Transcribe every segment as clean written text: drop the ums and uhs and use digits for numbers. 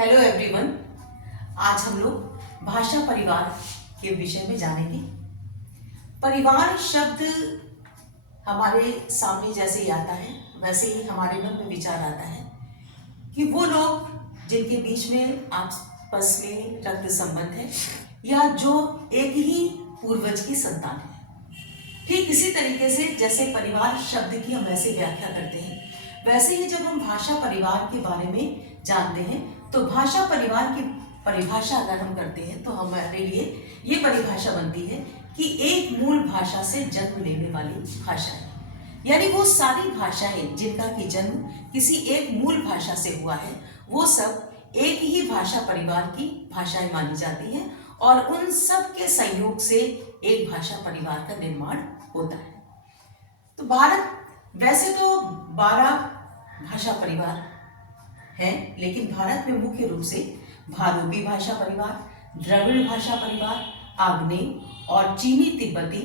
Hello everyone. आज हम लोग भाषा परिवार के विषय में जानेंगे। परिवार शब्द हमारे सामने जैसे ही आता है वैसे ही हमारे मन में विचार आता है कि वो लोग जिनके बीच में आपस में रक्त संबंध है या जो एक ही पूर्वज की संतान है। ठीक इसी तरीके से जैसे परिवार शब्द की हम ऐसे व्याख्या करते हैं, वैसे ही जब हम भाषा परिवार के बारे में जानते हैं तो भाषा परिवार की परिभाषा अगर हम करते हैं तो हमारे लिए ये परिभाषा बनती है कि एक मूल भाषा से जन्म लेने वाली भाषा है। यानी वो सारी भाषाएं जिनका कि जन्म किसी एक मूल भाषा से हुआ है वो सब एक ही भाषा परिवार की भाषाएं मानी जाती हैं और उन सब के सहयोग से एक भाषा परिवार का निर्माण होता है। तो भारत वैसे तो 12 भाषा परिवार है, लेकिन भारत में मुख्य रूप से भारूपी भाषा परिवार, द्रविड़ भाषा परिवार, आग्नेय और चीनी तिब्बती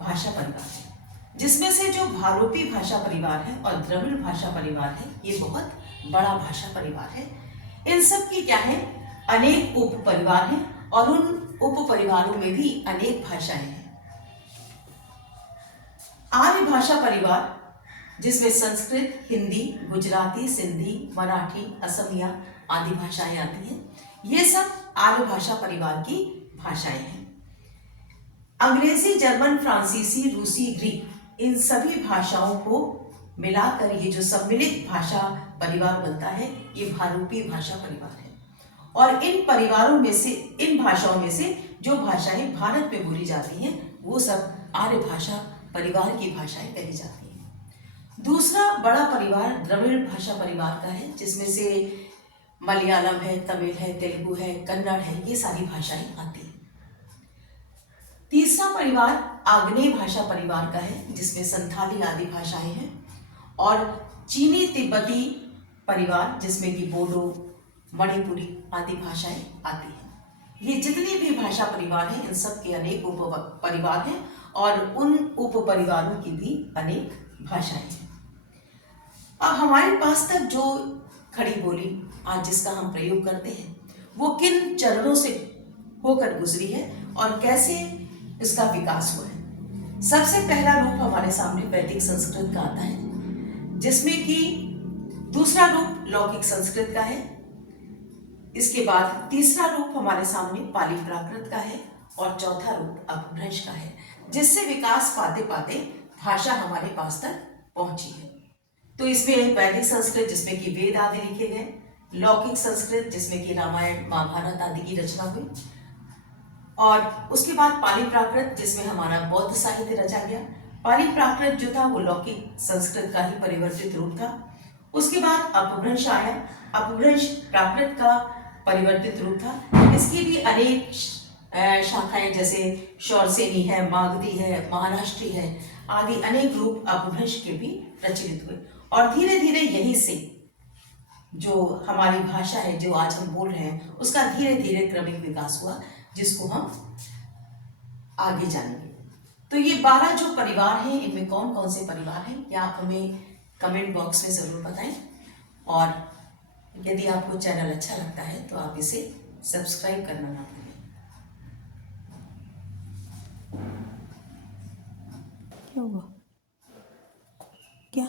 भाषा परिवार है। जिसमें से जो भारूपी भाषा परिवार है और द्रविड़ भाषा परिवार है ये बहुत बड़ा भाषा परिवार है। इन सब की क्या है, अनेक उप परिवार हैं और उन उप परिवारों में भी अनेक भाषाएं हैं। आर्य भाषा परिवार जिसमें संस्कृत, हिंदी, गुजराती, सिंधी, मराठी, असमिया आदि भाषाएं आती हैं, ये सब आर्य भाषा परिवार की भाषाएं हैं। अंग्रेजी, जर्मन, फ्रांसीसी, रूसी, ग्रीक इन सभी भाषाओं को मिलाकर ये जो सम्मिलित भाषा परिवार बनता है ये भारूपी भाषा परिवार है। और इन परिवारों में से, इन भाषाओं में से जो भाषाएं भारत में बोली जाती हैं वो सब आर्य भाषा परिवार की भाषाएं कही जाती हैं। दूसरा बड़ा परिवार द्रविड़ भाषा परिवार का है, जिसमें से मलयालम है, तमिल है, तेलुगु है, कन्नड़ है, ये सारी भाषाएं आती हैं। तीसरा परिवार आग्नेय भाषा परिवार का है, जिसमें संथाली आदि भाषाएं हैं। और चीनी तिब्बती परिवार जिसमें कि बोडो, मणिपुरी आदि भाषाएं आती हैं। ये जितने भी भाषा परिवार हैं इन सब के अनेक उप परिवार हैं और उन उप परिवारों की भी अनेक भाषाएं हैं। अब हमारे पास तक जो खड़ी बोली आज जिसका हम प्रयोग करते हैं वो किन चरणों से होकर गुजरी है और कैसे इसका विकास हुआ है। सबसे पहला रूप हमारे सामने वैदिक संस्कृत का आता है, जिसमें कि दूसरा रूप लौकिक संस्कृत का है। इसके बाद तीसरा रूप हमारे सामने पाली प्राकृत का है और चौथा रूप अपभ्रंश का है, जिससे विकास पाते पाते भाषा हमारे पास तक पहुंची है। तो इसमें वैदिक संस्कृत जिसमें कि वेद आदि लिखे गए, लौकिक संस्कृत जिसमें कि रामायण महाभारत आदि की रचना हुई, और उसके बाद पाली प्राकृत जिसमें हमारा बौद्ध साहित्य रचा गया। पाली प्राकृत जो था वो लौकिक संस्कृत का ही परिवर्तित रूप था। उसके बाद अपभ्रंश आया, अपभ्रंश प्राकृत का परिवर्तित रूप था। इसकी भी अनेक शाखाएं जैसे शौरसेनी है, मागधी है, महाराष्ट्री है आदि अनेक रूप अपभ्रंश के भी प्रचलित हुए। और धीरे धीरे यहीं से जो हमारी भाषा है जो आज हम बोल रहे हैं उसका धीरे धीरे क्रमिक विकास हुआ, जिसको हम आगे जानेंगे। तो ये 12 जो परिवार हैं इनमें कौन कौन से परिवार हैं क्या आप हमें कमेंट बॉक्स में ज़रूर बताएं। और यदि आपको चैनल अच्छा लगता है तो आप इसे सब्सक्राइब करना ना भूलें। क्या हुआ? क्या?